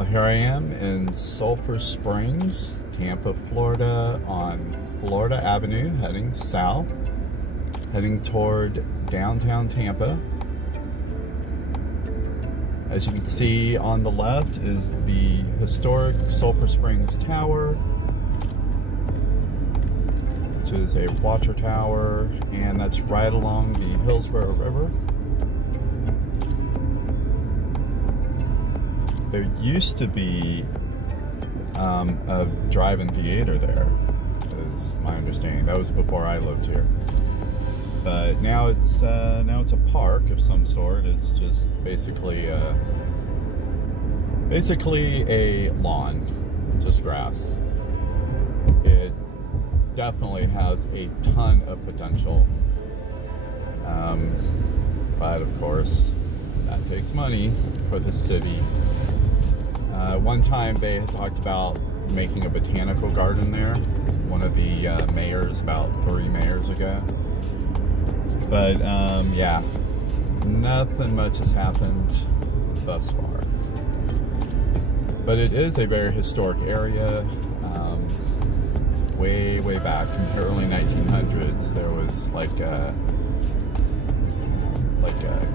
Well, here I am in Sulphur Springs, Tampa, Florida, on Florida Avenue, heading south, heading toward downtown Tampa. As you can see on the left is the historic Sulphur Springs Tower, which is a water tower, and that's right along the Hillsborough River. There used to be a drive-in theater there, is my understanding. That was before I lived here. But now it's a park of some sort. It's just basically a lawn, just grass. It definitely has a ton of potential, but of course that takes money for the city. One time they had talked about making a botanical garden there, one of the mayors, about 3 mayors ago. But yeah, nothing much has happened thus far. But it is a very historic area. Way back in the early 1900s, there was like a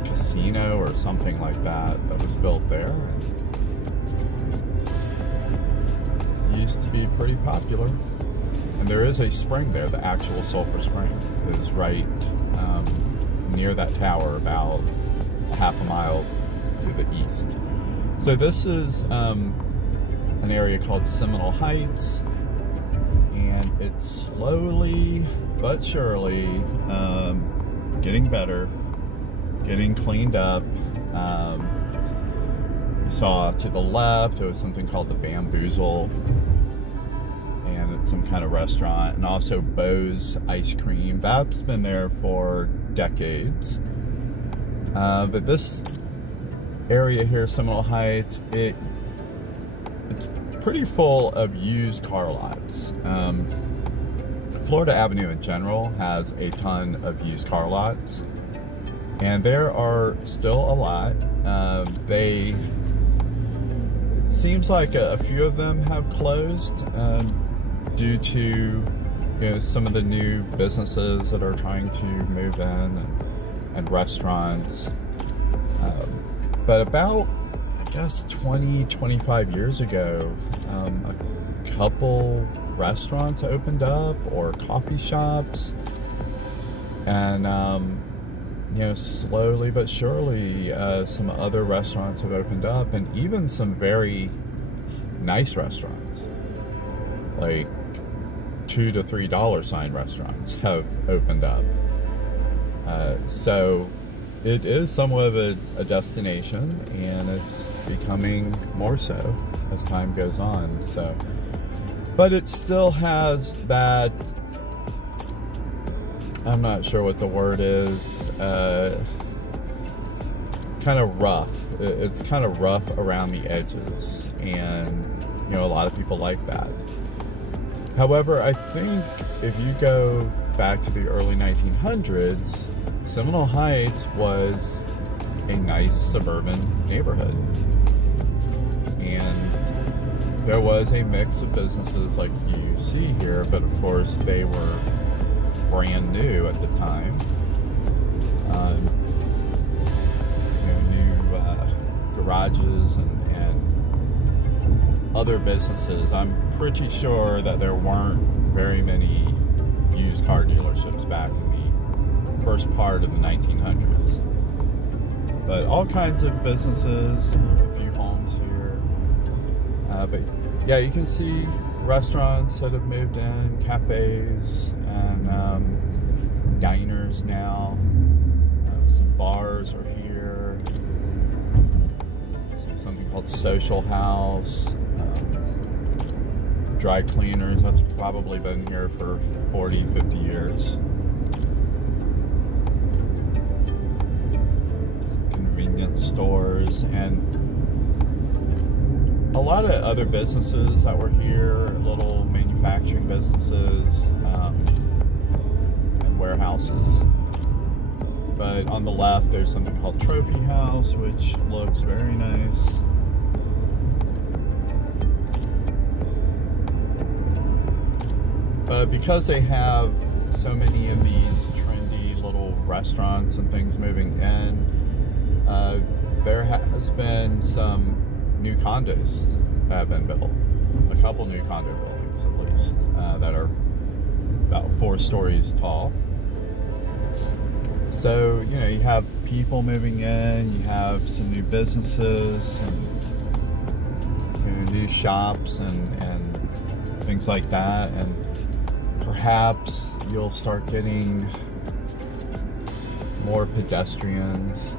casino or something like that was built there. And used to be pretty popular. And there is a spring there. The actual Sulphur Spring is right near that tower, about a half a mile to the east. So this is an area called Seminole Heights, and it's slowly but surely getting better, getting cleaned up. You saw to the left there was something called the Bamboozle, and it's some kind of restaurant, and also Bo's Ice Cream. That's been there for decades. But this area here, Seminole Heights, it's pretty full of used car lots. Florida Avenue in general has a ton of used car lots, and there are still a lot. It seems like a few of them have closed due to some of the new businesses that are trying to move in, and restaurants. But about, I guess, 20-25 years ago, a couple restaurants opened up, or coffee shops, and slowly but surely some other restaurants have opened up, and even some very nice restaurants, like $2 to $3 sign restaurants, have opened up. So it is somewhat of a destination, and it's becoming more so as time goes on. So, but it still has that, I'm not sure what the word is, kind of rough. It's kind of rough around the edges, and a lot of people like that. However, I think if you go back to the early 1900s, Seminole Heights was a nice suburban neighborhood, and there was a mix of businesses like you see here, but of course they were brand new at the time. New garages and other businesses. I'm pretty sure that there weren't very many used car dealerships back in the first part of the 1900s. But all kinds of businesses, a few homes here. But yeah, you can see restaurants that have moved in, cafes, and diners now. Some bars are here. See something called Social House. Dry cleaners, that's probably been here for 40, 50 years. Some convenience stores, and a lot of other businesses that were here, little manufacturing businesses, and warehouses. But on the left, there's something called Trophy House, which looks very nice. But because they have so many of these trendy little restaurants and things moving in, there has been some new condos that have been built. A couple new condo buildings at least, that are about 4 stories tall. So, you know, you have people moving in, you have some new businesses, and, you know, new shops and things like that, and perhaps you'll start getting more pedestrians.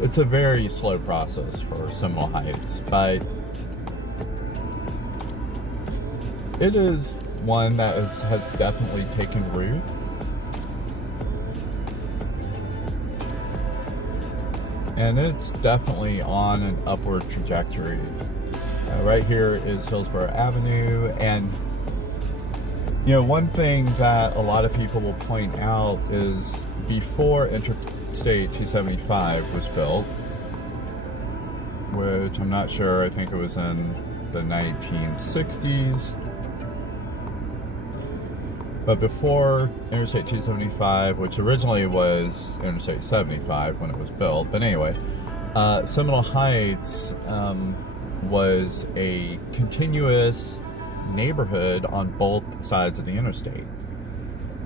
It's a very slow process for Seminole Heights, but it is one that has definitely taken root. And it's definitely on an upward trajectory. Right here is Hillsborough Avenue, and you know, one thing that a lot of people will point out is before Interstate 275 was built, which I'm not sure, I think it was in the 1960s. But before Interstate 275, which originally was Interstate 75 when it was built, but anyway, Seminole Heights was a continuous neighborhood on both sides of the interstate.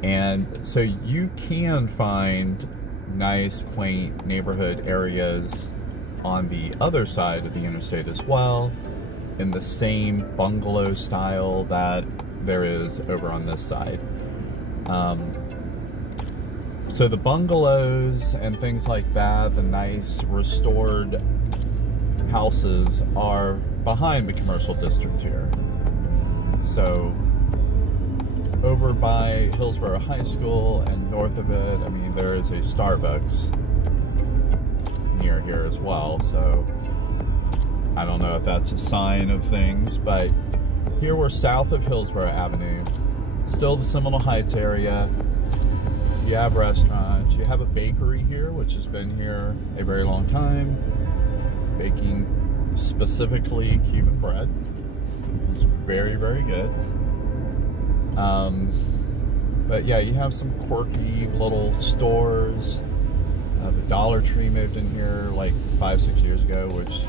And so you can find nice, quaint neighborhood areas on the other side of the interstate as well, in the same bungalow style that there is over on this side. So the bungalows and things like that, the nice restored houses, are behind the commercial district here. So over by Hillsborough High School and north of it, I mean, there is a Starbucks near here as well. So I don't know if that's a sign of things, but here we're south of Hillsborough Avenue, still the Seminole Heights area. You have restaurants, you have a bakery here, which has been here a very long time, baking specifically Cuban bread. It's very, very good. But yeah, you have some quirky little stores. The Dollar Tree moved in here like 5-6 years ago, which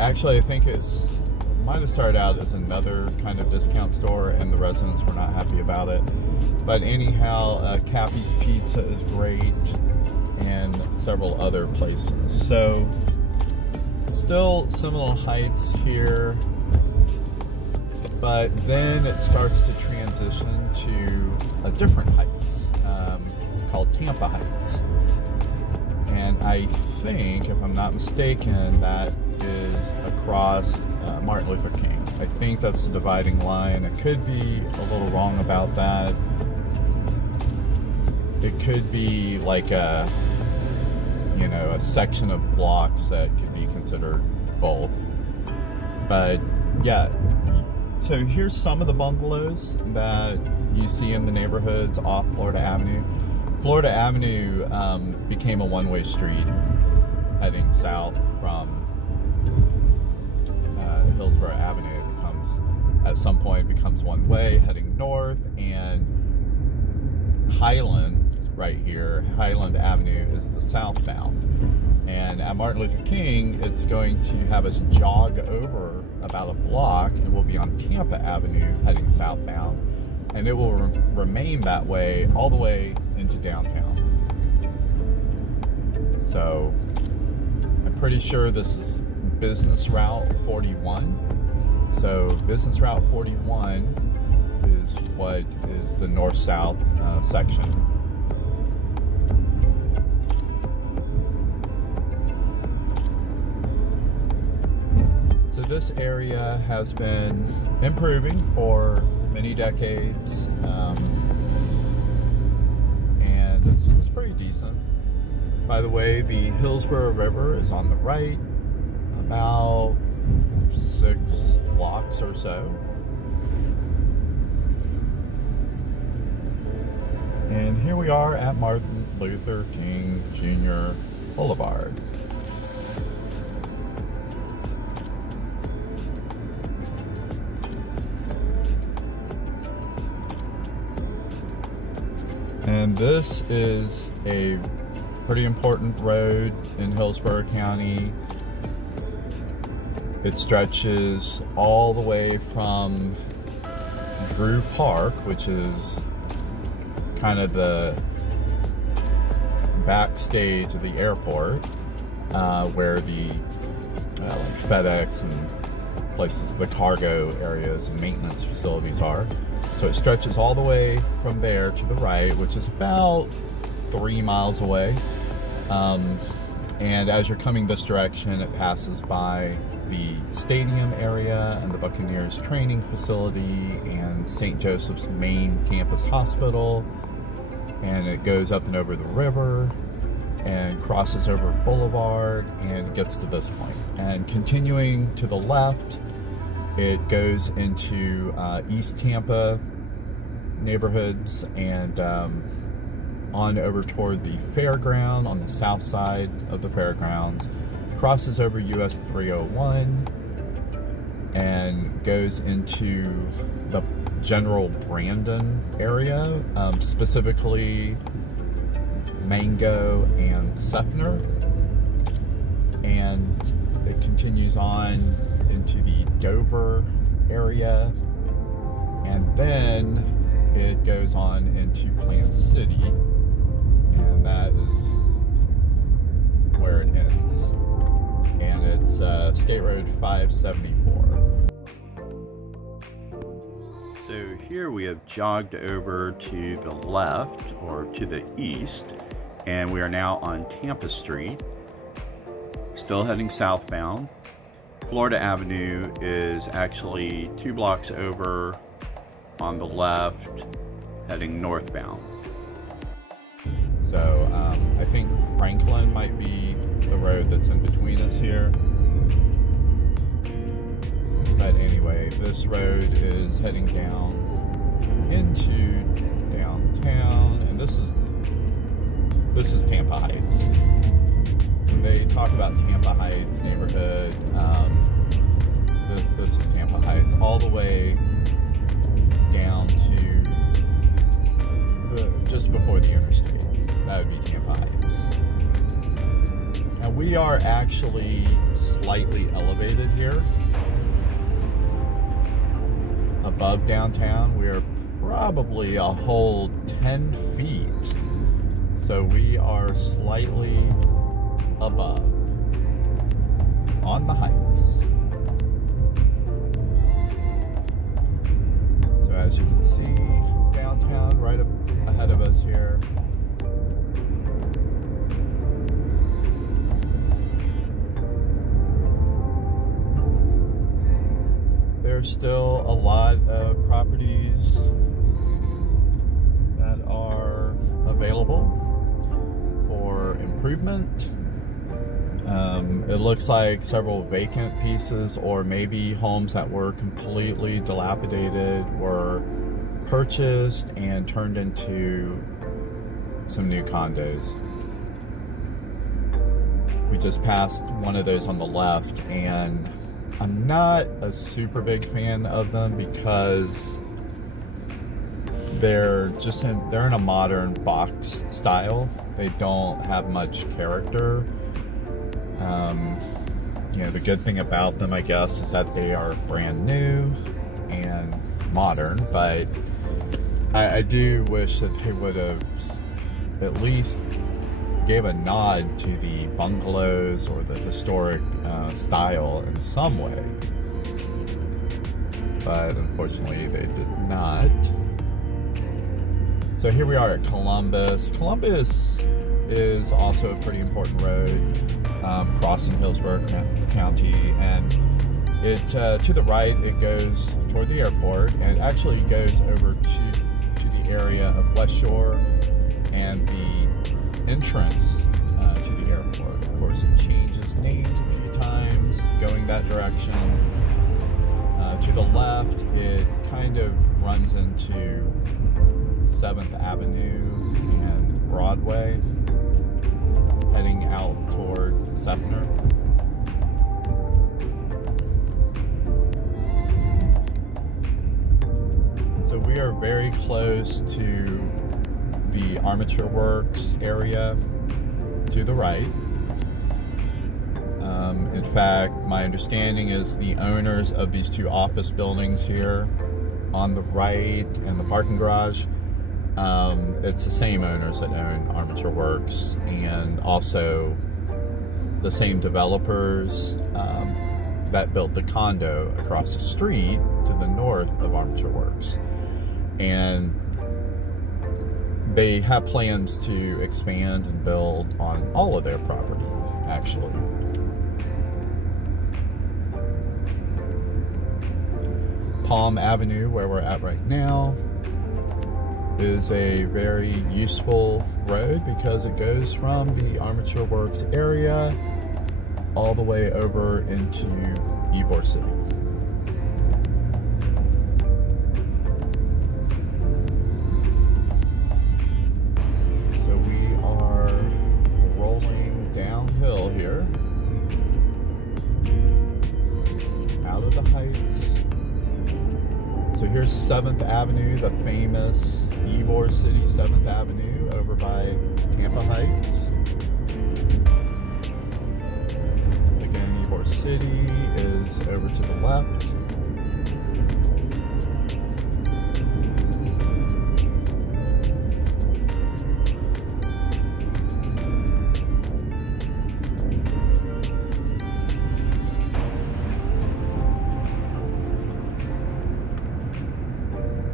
actually I think might have started out as another kind of discount store, and the residents were not happy about it. But anyhow, Cappy's Pizza is great, and several other places. So still Seminole Heights here, but then it starts to transition to a different heights, called Tampa Heights. And I think, if I'm not mistaken, that is across Martin Luther King. I think that's the dividing line. I could be a little wrong about that. It could be like a, you know, a section of blocks that could be considered both. But yeah, so here's some of the bungalows that you see in the neighborhoods off Florida Avenue. Florida Avenue became a one-way street heading south from Hillsborough Avenue. It becomes, at some point, becomes one way heading north, and Highland, right here, Highland Avenue, is the southbound. And at Martin Luther King, it's going to have us jog over about a block, and we'll be on Tampa Avenue heading southbound, and it will remain that way all the way into downtown. So I'm pretty sure this is Business Route 41. So Business Route 41 is what is the north-south section. So this area has been improving for many decades, and it's pretty decent. By the way, the Hillsborough River is on the right, about 6 blocks or so. And here we are at Martin Luther King Jr. Boulevard. And this is a pretty important road in Hillsborough County. It stretches all the way from Drew Park, which is kind of the backstage of the airport, where the like FedEx and places, the cargo areas and maintenance facilities are. So it stretches all the way from there to the right, which is about 3 miles away. And as you're coming this direction, it passes by the stadium area and the Buccaneers training facility and St. Joseph's main campus hospital. And it goes up and over the river and crosses over Boulevard and gets to this point. And continuing to the left, it goes into East Tampa neighborhoods and on over toward the fairground on the south side of the fairgrounds, crosses over US 301 and goes into the general Brandon area, specifically Mango and Seffner, and it continues on into the Dover area, and then it goes on into Plant City, and that is where it ends. And it's State Road 574. So here we have jogged over to the left, or to the east, and we are now on Tampa Street, still heading southbound. Florida Avenue is actually 2 blocks over on the left, heading northbound. So I think Franklin might be the road that's in between us here. But anyway, this road is heading down into downtown, and this is Tampa Heights. When they talk about Tampa Heights neighborhood, this is Tampa Heights, all the way down to just before the interstate. That would be Tampa Heights. Now we are actually slightly elevated here above downtown. We are probably a whole 10 feet. So we are slightly above on the heights. So as you can see, downtown right up ahead of us here. There's still a lot of properties that are available for improvement. It looks like several vacant pieces, or maybe homes that were completely dilapidated, were purchased and turned into some new condos. We just passed one of those on the left, and I'm not a super big fan of them because they're in a modern box style. They don't have much character. You know, the good thing about them, I guess, is that they are brand new and modern, but I do wish that they would have at least gave a nod to the bungalows or the historic style in some way, but unfortunately they did not. So here we are at Columbus. Columbus is also a pretty important road, crossing Hillsborough County, and it to the right it goes toward the airport, and actually goes over to the area of West Shore and the entrance to the airport. Of course, it changes names a few times going that direction. To the left, it kind of runs into 7th Avenue and Broadway, heading out toward Seffner. So we are very close to the Armature Works area to the right. In fact, my understanding is the owners of these two office buildings here on the right and the parking garage, it's the same owners that own Armature Works, and also the same developers that built the condo across the street to the north of Armature Works. And they have plans to expand and build on all of their property, actually. Palm Avenue, where we're at right now, is a very useful road because it goes from the Armature Works area all the way over into Ybor City. So we are rolling downhill here out of the Heights. So here's 7th Avenue, the famous Ybor City 7th Avenue over by Tampa Heights. Again, Ybor City is over to the left.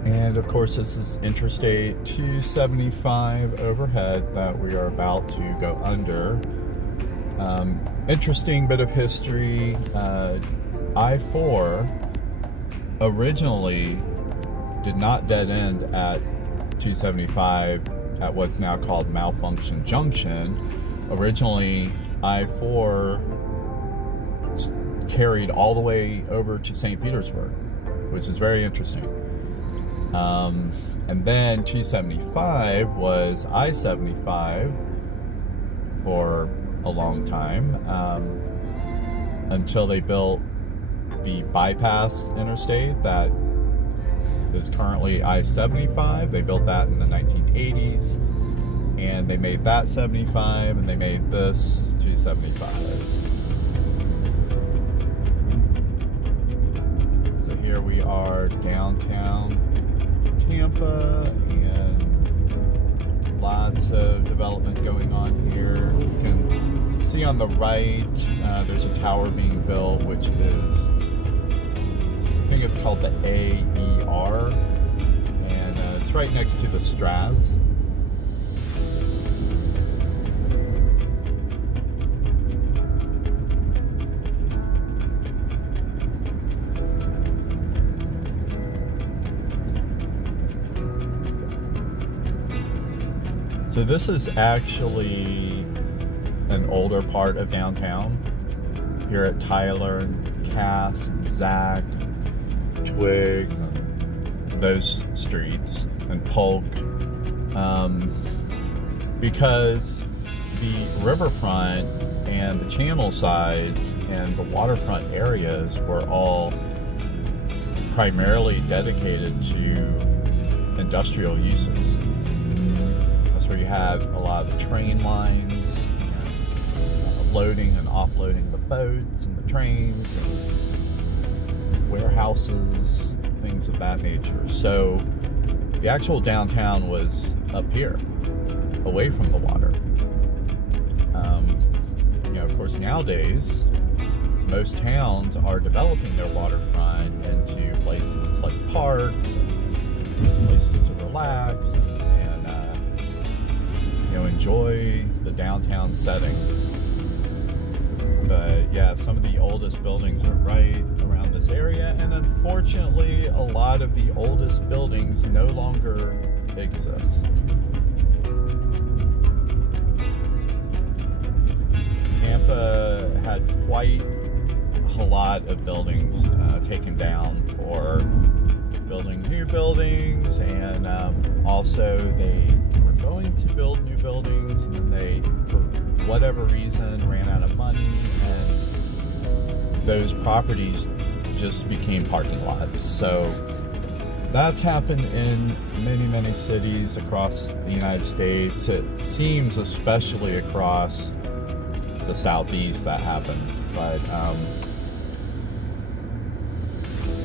And of course, this is Interstate 275 overhead that we are about to go under. Interesting bit of history. I-4 originally did not dead end at 275 at what's now called Malfunction Junction. Originally, I-4 carried all the way over to St. Petersburg, which is very interesting. And then 275 was I-75 for a long time, until they built the bypass interstate that is currently I-75. They built that in the 1980s, and they made that 75, and they made this 275. So here we are downtown Tampa, and lots of development going on here. You can see on the right, there's a tower being built, which is, I think it's called the AER, and it's right next to the Straz. So this is actually an older part of downtown. Here at Tyler and Cass and Zach, Twiggs, and those streets, and Polk. Because the riverfront and the channel sides and the waterfront areas were all primarily dedicated to industrial uses. Where you had a lot of the train lines, loading and offloading the boats and the trains and warehouses, things of that nature. So the actual downtown was up here, away from the water. You know, of course, nowadays, most towns are developing their waterfront into places like parks and places to relax and you know, enjoy the downtown setting. But yeah, some of the oldest buildings are right around this area, and unfortunately, a lot of the oldest buildings no longer exist. Tampa had quite a lot of buildings taken down for building new buildings, and also they were going to build new buildings, and then they, for whatever reason, ran out of money, and those properties just became parking lots. So that's happened in many, many cities across the United States. It seems especially across the Southeast that happened. But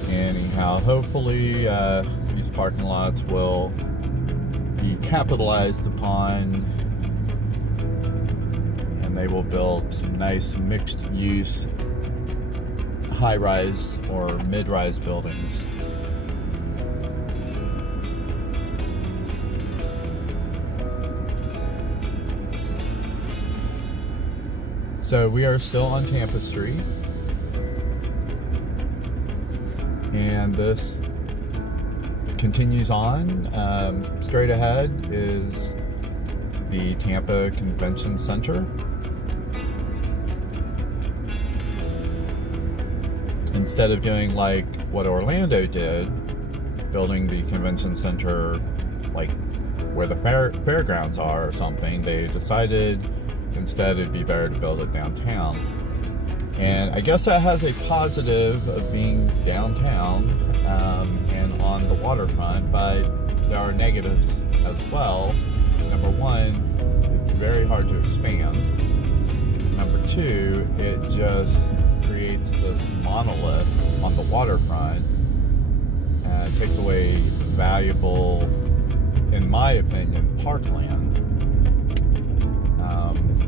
anyhow, hopefully these parking lots will be capitalized upon, and they will build some nice mixed-use high-rise or mid-rise buildings. So we are still on Tampa Street, and this continues on. Straight ahead is the Tampa Convention Center. Instead of doing like what Orlando did, building the convention center like where the fairgrounds are or something, they decided instead it'd be better to build it downtown. And I guess that has a positive of being downtown and on the waterfront, but there are negatives as well. Number one, it's very hard to expand. Number two, it just creates this monolith on the waterfront and takes away valuable, in my opinion, parkland.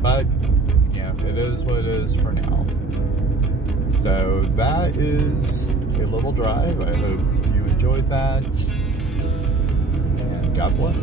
But, you know, it is what it is for now. So that is a little drive. I hope you enjoyed that, and God bless.